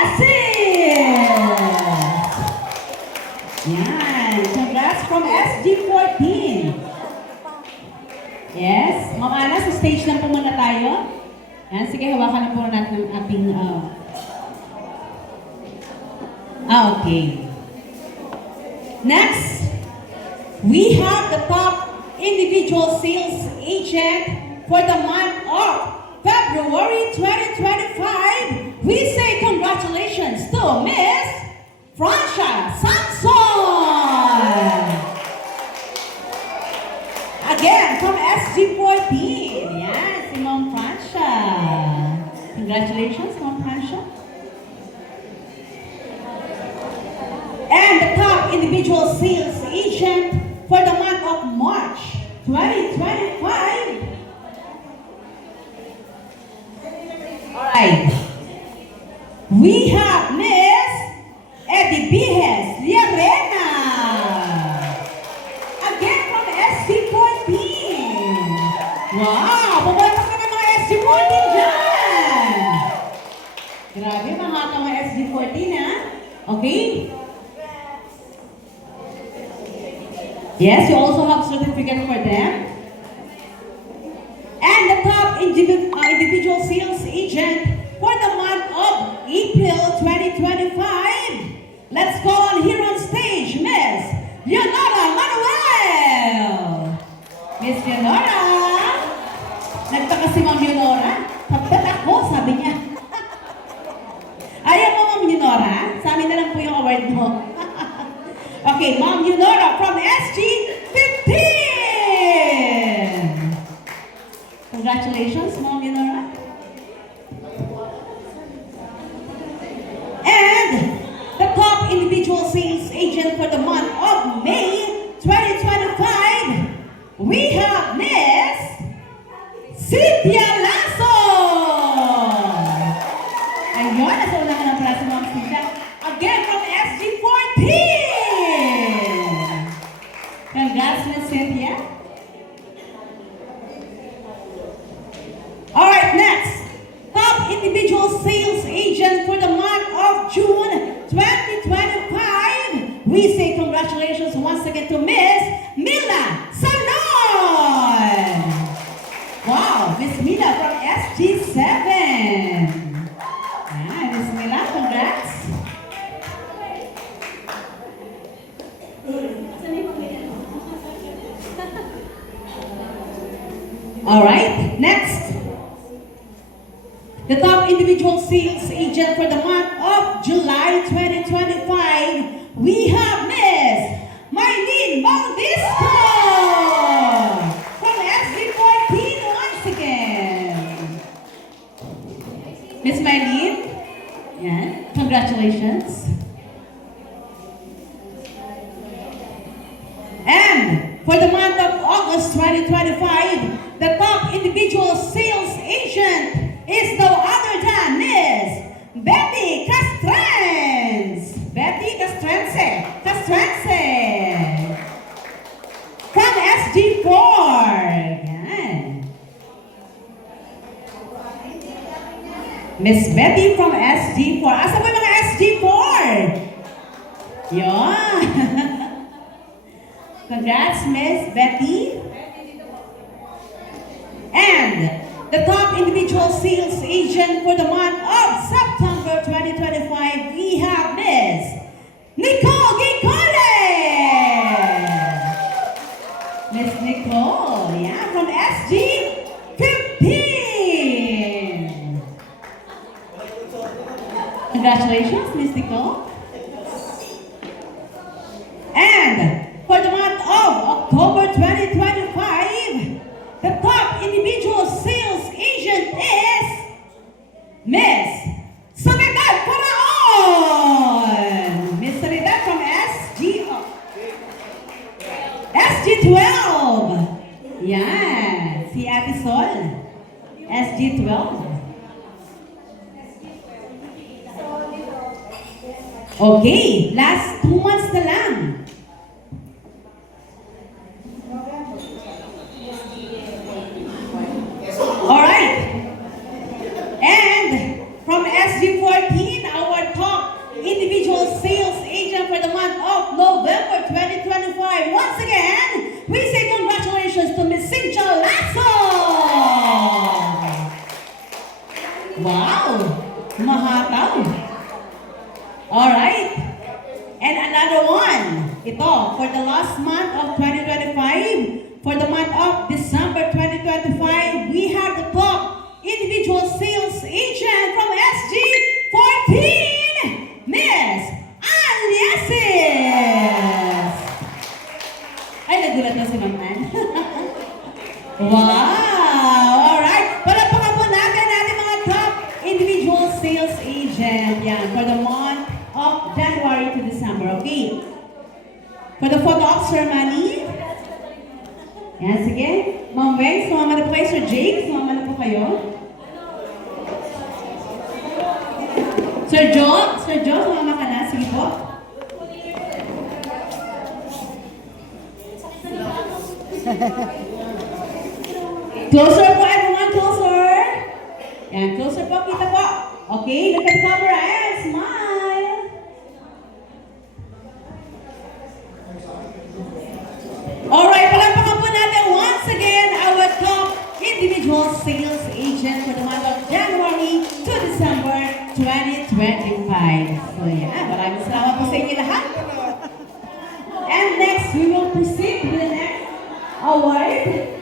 Yeses! Yan. Congrats from SG14. Yes. Ma'am Ana, sa stage lang po muna tayo. Yan. Sige, hawakan na po natin ang ating... okay. Next, we have the top individual sales agent for the month of February 2025. We say congratulations to Miss Francia Samson. Again, from SG14. Yan, si Ma'am Francia. Congratulations, Ma'am Francia. And the top individual sales agent for the month of March 2025. Alright. We have Miss Eddie Bijes Liarena. Again from SC14. Wow! Pumunta ka ng mga SC14 dyan! Grabe, mga ka mga SC14 ha? Okay? Yes, you also have certificate for them. And the top individual sales agent for the month of April 2025. Let's go on here on stage, Miss Leonora Manuel. Miss Leonora. Nagtaka si Ma'am Leonora. Tapos ako, sabi niya. Ayaw mo, Ma'am Leonora. Sa amin na lang po yung award mo. Okay, Ma'am Leonora from SG15. Congratulations, Ma'am Leonora. And the top individual sales agent for the month of May 2025, we have Miss Cynthia Lasso. Ayun, nasa ulangan ng para si Ma'am Cynthia. Again from SG14. Congrats, Miss Cynthia. Alright, next. Top individual sales agent for the month of June 2025. We say congratulations once again to Miss Mila Salon. Wow, Miss Mila from SG7. Miss Mila, congrats. Alright, next. The top individual sales agent for the month of July 2025, we have Miss Marlene Baudisco from SG14 once again. Miss Marlene, yeah, congratulations. And for the month of August 2025, the top individual sales agent is no other than Miss Betty Castrense. Betty Castrense. From SG4. Yan. Miss Betty from SG4. Asa mo yung mga SG4? Yan. Congrats, Miss Betty. And the top individual sales agent for the month of September 2025, we have Miss Nicole Gicole. Miss Nicole, yeah, from SG15. Congratulations, Miss Nicole. And for the month of October 2025, the top individual sales agent is Miss Soledad Paraon. Miss Soledad from SG12. Yan. Si Ate Sol. SG12. Okay. Last 2 months na lang. Alright. And from SG14, our sales agent for the month of November 2025. Once again, we say congratulations to Miss Cynthia Lasso! Wow! Mahataw! Alright. And another one. Ito, for the last month of 2025, for the month of December 2025, we have the top individual sales agent from SG14, Miss Aliesis! Ay, nagulat na si Ma'am Ann. Wow! Alright. Palapakan po natin mga top individual sales agent. Yan, for the month of January to December. Okay. For the photo op ceremony. Yan, sige. Ma'am Weng, sumama na po kayo. Sir Jake, sumama na po kayo. Sir Joe, sumama ka na. Sige po. Closer po everyone, closer. Yan, closer po, kita po. Okay, look at the camera and smile. Alright, palampakan po natin once again our top individual sales agent for the month of January to December 2025. So yeah, maraming salamat po sa inyo lahat. And next, we will proceed with the next award.